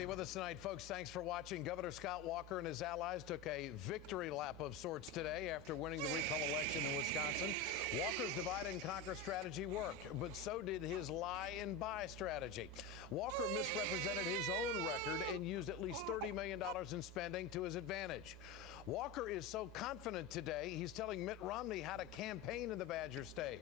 have you with us tonight, folks. Thanks for watching. Governor Scott Walker and his allies took a victory lap of sorts today after winning the recall election in Wisconsin. Walker's divide and conquer strategy worked, but so did his lie and buy strategy. Walker misrepresented his own record and used at least $30 million in spending to his advantage. Walker is so confident today, he's telling Mitt Romney how to campaign in the Badger State.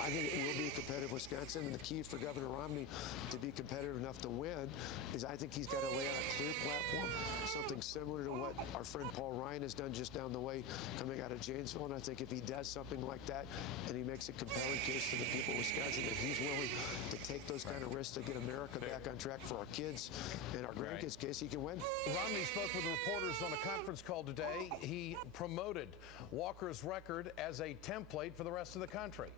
I think it will be a competitive Wisconsin, and the key for Governor Romney to be competitive enough to win is I think he's got to lay out a clear platform, something similar to what our friend Paul Ryan has done just down the way coming out of Janesville. And I think if he does something like that and he makes a compelling case to the people of Wisconsin that he's willing to take those kind of risks to get America back on track for our kids and our grandkids' case, he can win. Romney spoke with reporters on a conference call today. He promoted Walker's record as a template for the rest of the country.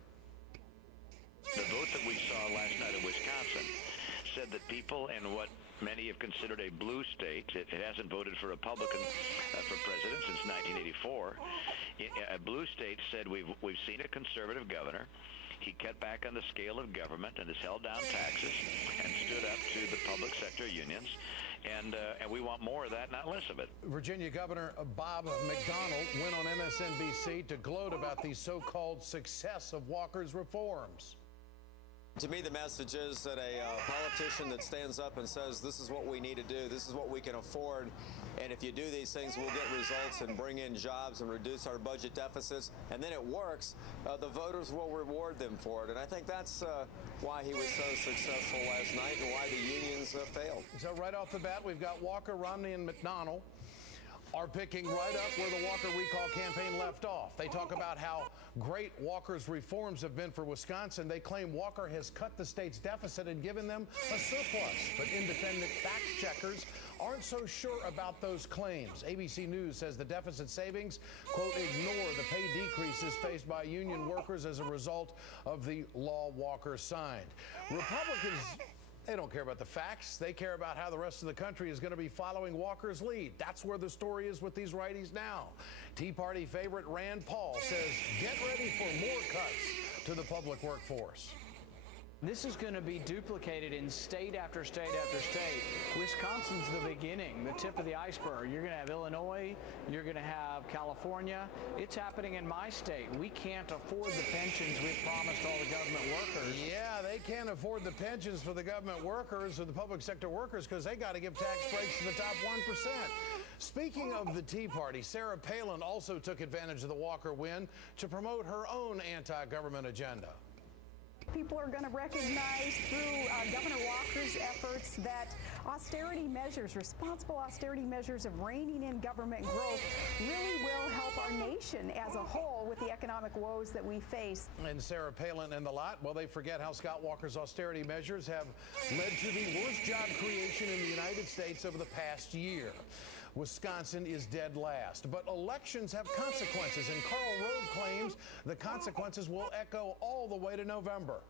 The vote that we saw last night in Wisconsin said that people in what many have considered a blue state, it hasn't voted for Republican for president since 1984. A blue state said we've seen a conservative governor. He cut back on the scale of government and has held down taxes and stood up to the public sector unions. And we want more of that, not less of it. Virginia Governor Bob McDonnell went on MSNBC to gloat about the so-called success of Walker's reforms. To me, the message is that a politician that stands up and says, this is what we need to do, this is what we can afford, and if you do these things, we'll get results and bring in jobs and reduce our budget deficits, and then it works, the voters will reward them for it. And I think that's why he was so successful last night and why the unions failed. So right off the bat, we've got Walker, Romney, and McDonnell are picking right up where the Walker recall campaign left off. They talk about how great Walker's reforms have been for Wisconsin. They claim Walker has cut the state's deficit and given them a surplus. But independent fact checkers aren't so sure about those claims. ABC News says the deficit savings, quote, ignore the pay decreases faced by union workers as a result of the law Walker signed. Republicans, they don't care about the facts. They care about how the rest of the country is going to be following Walker's lead. That's where the story is with these righties now. Tea Party favorite Rand Paul says, get ready for more cuts to the public workforce. This is going to be duplicated in state after state after state. Wisconsin's the beginning, the tip of the iceberg. You're going to have Illinois. You're going to have California. It's happening in my state. We can't afford the pensions we've promised all the government workers. Yeah, they can't afford the pensions for the government workers or the public sector workers because they got to give tax breaks to the top 1%. Speaking of the Tea Party, Sarah Palin also took advantage of the Walker win to promote her own anti-government agenda. People are going to recognize through Governor Walker's efforts that austerity measures, responsible austerity measures of reining in government growth really will help our nation as a whole with the economic woes that we face. And Sarah Palin and the lot, well, they forget how Scott Walker's austerity measures have led to the worst job creation in the United States over the past year. Wisconsin is dead last. But elections have consequences, and Karl Rove claims the consequences will echo all the way to November.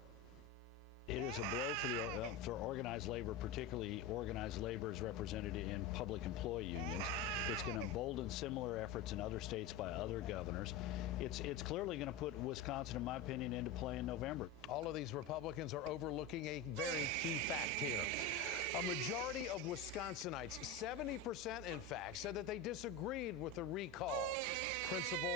It is a blow for organized labor, particularly organized labor as represented in public employee unions. It's going to embolden similar efforts in other states by other governors. It's clearly going to put Wisconsin, in my opinion, into play in November. All of these Republicans are overlooking a very key fact here. A majority of Wisconsinites, 70% in fact, said that they disagreed with the recall principle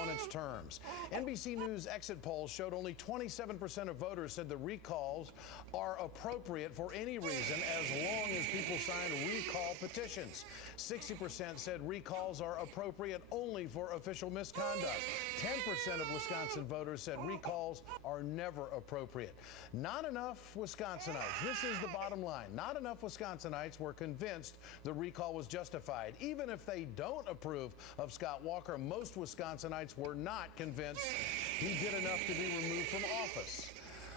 on its terms. NBC News exit polls showed only 27% of voters said the recalls are appropriate for any reason as long as people sign recall petitions. 60% said recalls are appropriate only for official misconduct. 10% of Wisconsin voters said recalls are never appropriate. Not enough Wisconsinites. This is the bottom line. Not enough Wisconsinites were convinced the recall was justified. Even if they don't approve of Scott Walker, most Wisconsinites were not convinced he did enough to be removed from office.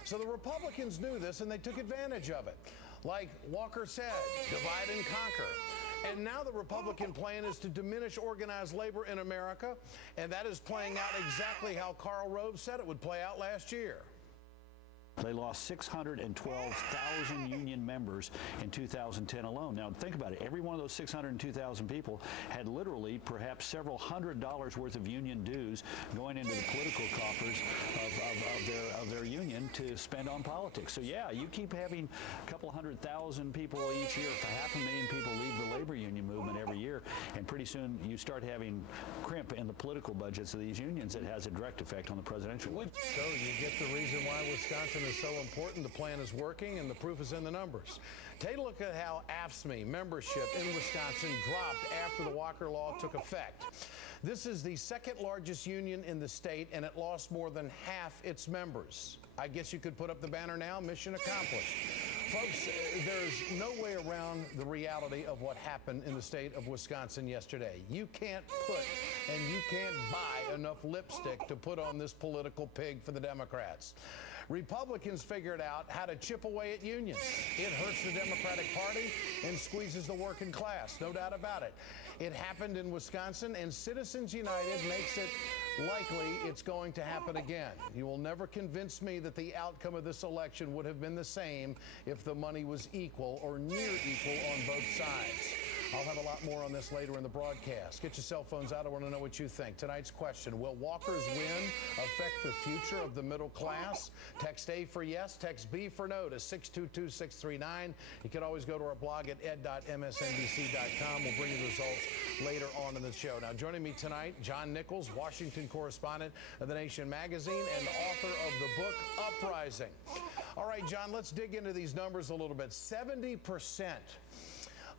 So the Republicans knew this and they took advantage of it. Like Walker said, divide and conquer. And now the Republican plan is to diminish organized labor in America, and that is playing out exactly how Karl Rove said it would play out last year. They lost 612,000 union members in 2010 alone. Now, think about it. Every one of those 602,000 people had literally perhaps several $100s worth of union dues going into the political coffers of their union to spend on politics. So, yeah, you keep having a couple 100,000 people each year, 500,000 people leave the labor union movement every year, and pretty soon you start having crimp in the political budgets of these unions. It has a direct effect on the presidential budget. So you get the reason why Wisconsin is so important. The plan is working, and the proof is in the numbers. Take a look at how AFSCME membership in Wisconsin dropped after the Walker Law took effect. This is the second largest union in the state, and it lost more than half its members. I guess you could put up the banner now. Mission accomplished. Folks, there's no way around the reality of what happened in the state of Wisconsin yesterday. You can't put and you can't buy enough lipstick to put on this political pig for the Democrats. Republicans figured out how to chip away at unions. It hurts the Democratic Party and squeezes the working class, no doubt about it. It happened in Wisconsin, and Citizens United makes it likely it's going to happen again. You will never convince me that the outcome of this election would have been the same if the money was equal or near equal on both sides. I'll have a lot more on this later in the broadcast. Get your cell phones out. I want to know what you think. Tonight's question, will Walker's win affect the future of the middle class? Text A for yes, text B for no to 622-639. You can always go to our blog at ed.msnbc.com. We'll bring you the results later on in the show. Now, joining me tonight, John Nichols, Washington correspondent of The Nation magazine and author of the book Uprising. All right, John, let's dig into these numbers a little bit. 70%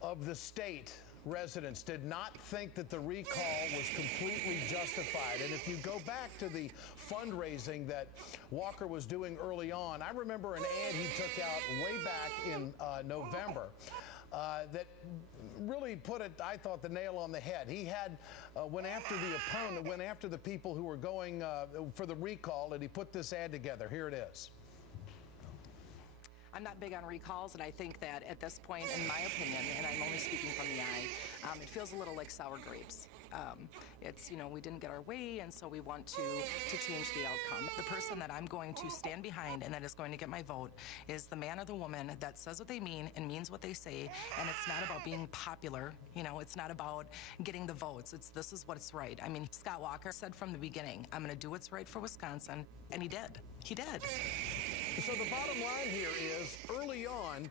of the state residents did not think that the recall was completely justified. And if you go back to the fundraising that Walker was doing early on, I remember an ad he took out way back in November that really put it, I thought, the nail on the head. He had went after the opponent, went after the people who were going for the recall, and he put this ad together. Here it is. I'm not big on recalls, and I think that at this point, in my opinion, and I'm only speaking from the eye, it feels a little like sour grapes. It's, you know, we didn't get our way, and so we want to change the outcome. The person that I'm going to stand behind and that is going to get my vote is the man or the woman that says what they mean and means what they say, and it's not about being popular. You know, it's not about getting the votes. This is what's right. I mean, Scott Walker said from the beginning, I'm going to do what's right for Wisconsin, and he did. He did. So the bottom line here is, early on,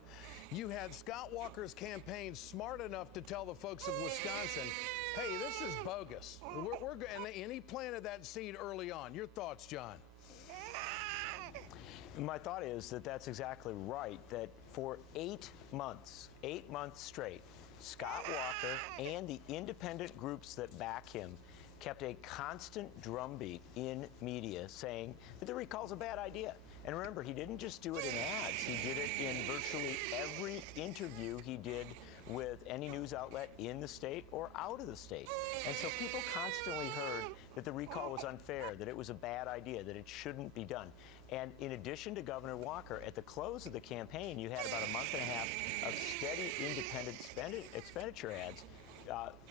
you had Scott Walker's campaign smart enough to tell the folks of Wisconsin, hey, this is bogus. And he planted that seed early on. Your thoughts, John? My thought is that that's exactly right, that for 8 months straight, Scott Walker and the independent groups that back him kept a constant drumbeat in media saying that the recall's a bad idea. And remember, he didn't just do it in ads. He did it in virtually every interview he did with any news outlet in the state or out of the state. And so people constantly heard that the recall was unfair, that it was a bad idea, that it shouldn't be done. And in addition to Governor Walker, at the close of the campaign, you had about a month and a half of steady independent expenditure ads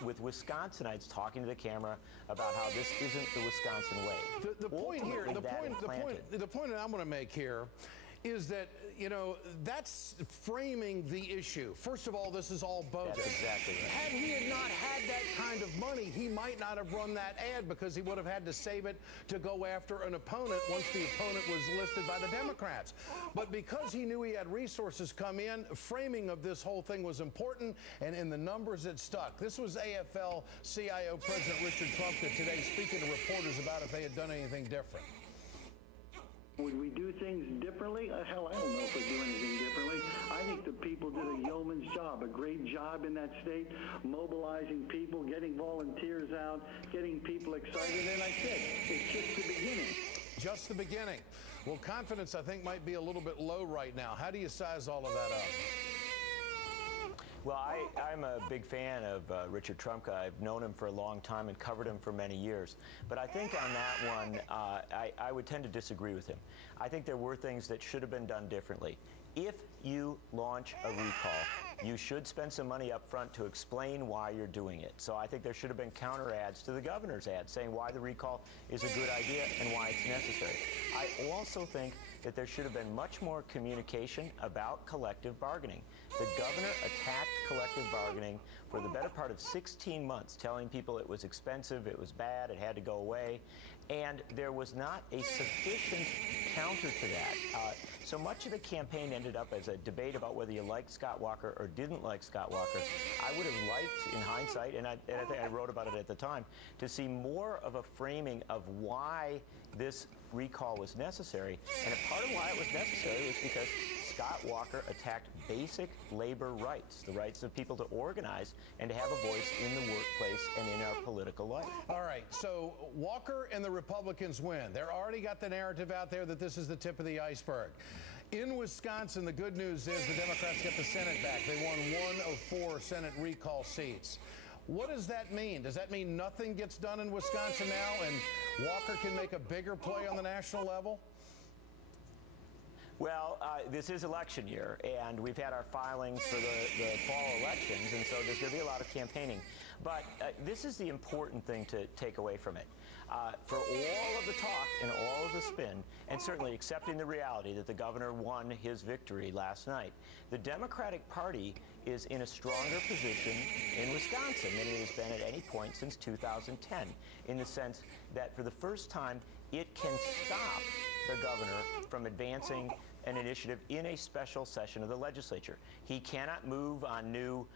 with Wisconsinites talking to the camera about how this isn't the Wisconsin way. The point here, the point that I'm going to make here is that, you know, that's framing the issue. First of all, this is all bogus. That's exactly right. Had he not had that kind of money, he might not have run that ad because he would have had to save it to go after an opponent once the opponent was listed by the Democrats. But because he knew he had resources come in, framing of this whole thing was important, and in the numbers it stuck. This was AFL-CIO President Richard Trumka today speaking to reporters about if they had done anything different. Would we do things differently? Hell, I don't know if we'd do anything differently. I think the people did a yeoman's job, a great job in that state, mobilizing people, getting volunteers out, getting people excited. And I said, it's just the beginning. Just the beginning. Well, confidence, I think, might be a little bit low right now. How do you size all of that up? Well, I'm a big fan of Richard Trumka. I've known him for a long time and covered him for many years. But I think on that one, I would tend to disagree with him. I think there were things that should have been done differently. If you launch a recall, you should spend some money up front to explain why you're doing it. So I think there should have been counter ads to the governor's ad saying why the recall is a good idea and why it's necessary. I also think that there should have been much more communication about collective bargaining. The governor attacked collective bargaining for the better part of 16 months, telling people it was expensive, it was bad, it had to go away, and there was not a sufficient counter to that. So much of the campaign ended up as a debate about whether you liked Scott Walker or didn't like Scott Walker. I would have liked, in hindsight, and I think I wrote about it at the time, to see more of a framing of why this recall was necessary. And a part of why it was necessary was because Scott Walker attacked basic labor rights, the rights of people to organize and to have a voice in the workplace and in our political life. All right, so Walker and the Republicans win. They're already got the narrative out there that this is the tip of the iceberg. In Wisconsin, the good news is the Democrats get the Senate back. They won 1 of 4 Senate recall seats. What does that mean? Does that mean nothing gets done in Wisconsin now and Walker can make a bigger play on the national level? Well, this is election year, and we've had our filings for the fall elections, and so there's going to be a lot of campaigning. But this is the important thing to take away from it. For all of the talk and all of the spin, and certainly accepting the reality that the governor won his victory last night, the Democratic Party is in a stronger position in Wisconsin than it has been at any point since 2010, in the sense that for the first time, it can stop the governor from advancing an initiative in a special session of the legislature. He cannot move on new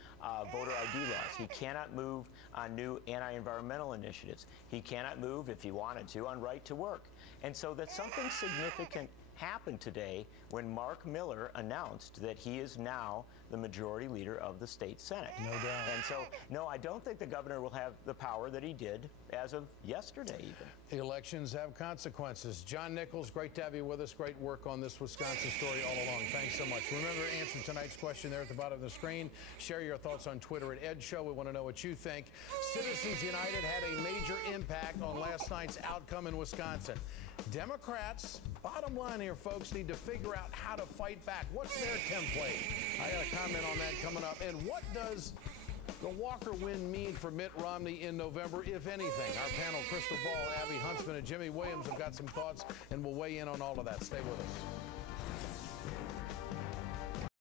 voter ID laws. He cannot move on new anti-environmental initiatives. He cannot move, if he wanted to, on right to work. And so that something significant happened today when Mark Miller announced that he is now the majority leader of the state Senate. No doubt. And so, no, I don't think the governor will have the power that he did as of yesterday even. Elections have consequences. John Nichols, great to have you with us. Great work on this Wisconsin story all along. Thanks so much. Remember to answer tonight's question there at the bottom of the screen. Share your thoughts on Twitter at EdShow. We want to know what you think. Citizens United had a major impact on last night's outcome in Wisconsin. Democrats, bottom line here, folks, need to figure out how to fight back. What's their template? I got a comment on that coming up. And what does the Walker win mean for Mitt Romney in November, if anything? Our panel, Crystal Ball, Abby Huntsman, and Jimmy Williams have got some thoughts, and we'll weigh in on all of that. Stay with us.